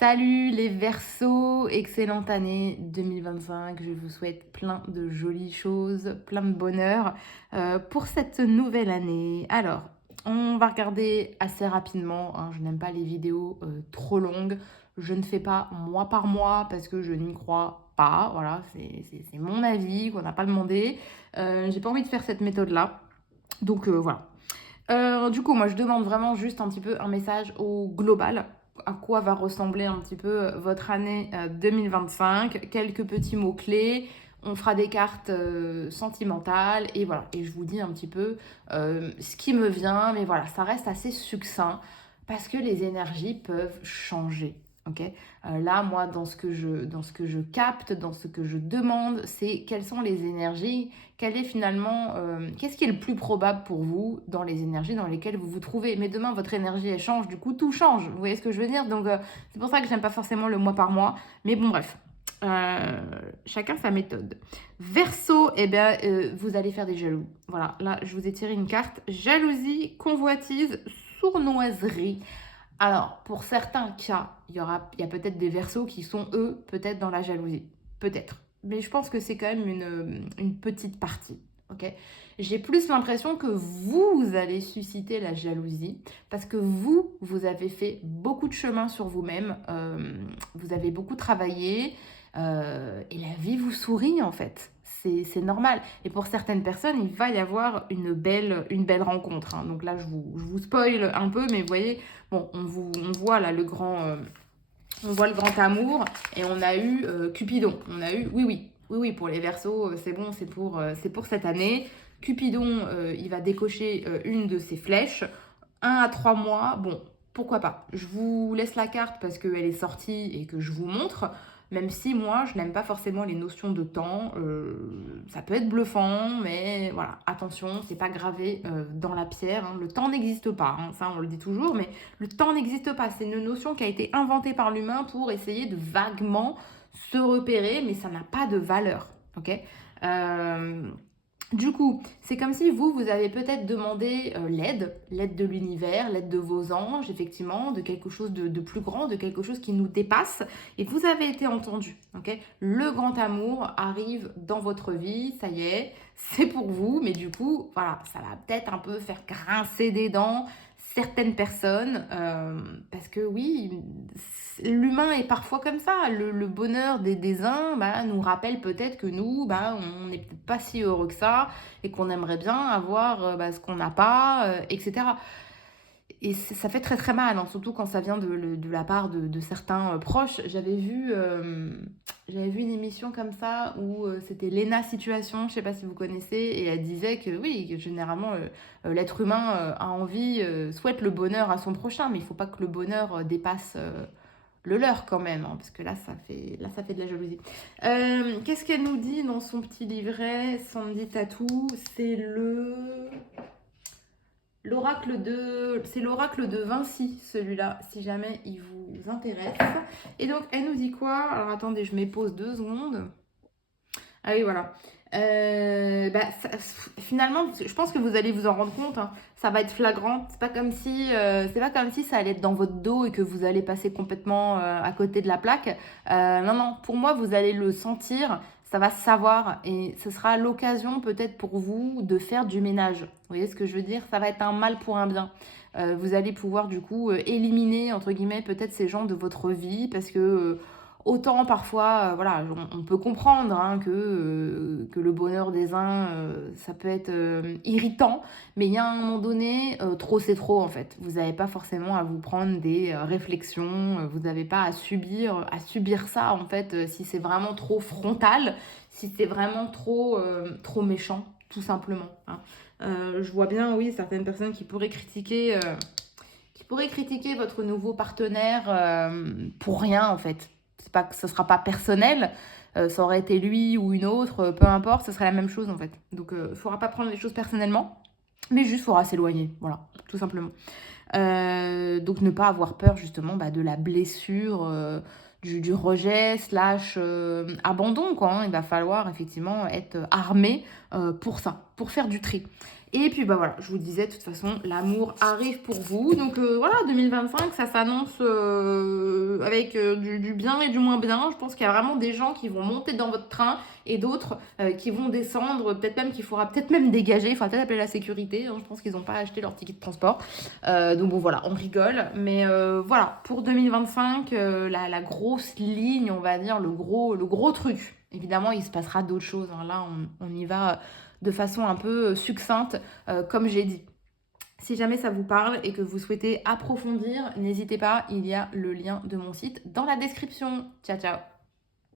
Salut les Verseaux, excellente année 2025. Je vous souhaite plein de jolies choses, plein de bonheur pour cette nouvelle année. Alors, on va regarder assez rapidement, hein. Je n'aime pas les vidéos trop longues. Je ne fais pas mois par mois parce que je n'y crois pas. Voilà, c'est mon avis qu'on n'a pas demandé. J'ai pas envie de faire cette méthode-là. Donc voilà. Du coup, moi, je demande vraiment juste un petit peu un message au global. À quoi va ressembler un petit peu votre année 2025. Quelques petits mots-clés. On fera des cartes sentimentales. Et voilà. Et je vous dis un petit peu ce qui me vient. Mais voilà, ça reste assez succinct parce que les énergies peuvent changer. Ok. Là, moi, dans ce que je capte, dans ce que je demande, c'est quelles sont les énergies, quel est finalement, qu'est-ce qui est le plus probable pour vous dans les énergies dans lesquelles vous vous trouvez. Mais demain, votre énergie, elle change, du coup, tout change. Vous voyez ce que je veux dire? Donc, c'est pour ça que j'aime pas forcément le mois par mois. Mais bon, bref. Chacun sa méthode. Verseau, eh bien, vous allez faire des jaloux. Voilà, là, je vous ai tiré une carte. Jalousie, convoitise, sournoiserie. Alors, pour certains cas, il y a peut-être des Verseaux qui sont, eux, peut-être dans la jalousie. Peut-être. Mais je pense que c'est quand même une petite partie. Ok. J'ai plus l'impression que vous allez susciter la jalousie parce que vous avez fait beaucoup de chemin sur vous-même, vous avez beaucoup travaillé et la vie vous sourit en fait. C'est normal. Et pour certaines personnes, il va y avoir une belle rencontre, hein. Donc là, je vous spoil un peu, mais vous voyez, bon, on voit là on voit le grand amour et on a eu Cupidon. On a eu, oui, pour les Verseaux, c'est bon, c'est pour cette année. Cupidon, il va décocher une de ses flèches. 1 à 3 mois, bon, pourquoi pas. Je vous laisse la carte parce qu'elle est sortie et que je vous montre. Même si moi, je n'aime pas forcément les notions de temps. Ça peut être bluffant, mais voilà, attention, c'est pas gravé dans la pierre, hein. Le temps n'existe pas, hein, ça on le dit toujours, mais le temps n'existe pas. C'est une notion qui a été inventée par l'humain pour essayer de vaguement se repérer, mais ça n'a pas de valeur. Ok. Euh, du coup, c'est comme si vous avez peut-être demandé l'aide de l'univers, l'aide de vos anges, effectivement, de quelque chose de plus grand, de quelque chose qui nous dépasse, et vous avez été entendu. Ok. Le grand amour arrive dans votre vie, ça y est, c'est pour vous, mais du coup, voilà, ça va peut-être un peu faire grincer des dents certaines personnes, parce que oui, l'humain est parfois comme ça. Le bonheur des uns bah, nous rappelle peut-être que nous, bah, on n'est peut-être pas si heureux que ça et qu'on aimerait bien avoir bah, ce qu'on n'a pas, etc. Et ça fait très très mal, hein, surtout quand ça vient de la part de certains proches. J'avais vu une émission comme ça où c'était Lena Situation, je sais pas si vous connaissez, et elle disait que oui, que généralement l'être humain a envie, souhaite le bonheur à son prochain, mais il faut pas que le bonheur dépasse le leur quand même, hein, parce que là ça fait de la jalousie. Qu'est-ce qu'elle nous dit dans son petit livret, Sandy Tatou? C'est l'oracle de Vinci, celui-là, si jamais il vous intéresse. Et donc, elle nous dit quoi? Alors, attendez, je m'épose 2 secondes. Ah oui, voilà. Finalement, je pense que vous allez vous en rendre compte, hein. Ça va être flagrant. C'est pas comme si ça allait être dans votre dos et que vous allez passer complètement à côté de la plaque. Non, non. Pour moi, vous allez le sentir. Ça va se savoir et ce sera l'occasion peut-être pour vous de faire du ménage. Vous voyez ce que je veux dire? Ça va être un mal pour un bien. Vous allez pouvoir du coup éliminer entre guillemets peut-être ces gens de votre vie parce que autant parfois, voilà, on peut comprendre hein, que le bonheur des uns, ça peut être irritant, mais il y a un moment donné, trop c'est trop en fait. Vous n'avez pas forcément à vous prendre des réflexions, vous n'avez pas à subir ça en fait, si c'est vraiment trop frontal, si c'est vraiment trop méchant, tout simplement, hein. Je vois bien, oui, certaines personnes qui pourraient critiquer votre nouveau partenaire pour rien en fait. C'est pas que ce sera pas personnel, ça aurait été lui ou une autre, peu importe, ce serait la même chose en fait. Donc il faudra pas prendre les choses personnellement, mais juste faudra s'éloigner, voilà, tout simplement. Donc ne pas avoir peur justement bah, de la blessure, du rejet slash abandon quoi, hein. Il va falloir effectivement être armé pour ça, pour faire du tri. Et puis bah voilà, je vous disais de toute façon, l'amour arrive pour vous. Donc voilà, 2025, ça s'annonce avec du bien et du moins bien. Je pense qu'il y a vraiment des gens qui vont monter dans votre train et d'autres qui vont descendre, peut-être même qu'il faudra peut-être même dégager, il faudra peut-être appeler la sécurité, hein. Je pense qu'ils n'ont pas acheté leur ticket de transport. Donc bon voilà, on rigole. Mais voilà, pour 2025, la grosse ligne, on va dire, le gros truc. Évidemment, il se passera d'autres choses, hein. Là, on y va de façon un peu succincte, comme j'ai dit. Si jamais ça vous parle et que vous souhaitez approfondir, n'hésitez pas, il y a le lien de mon site dans la description. Ciao ciao.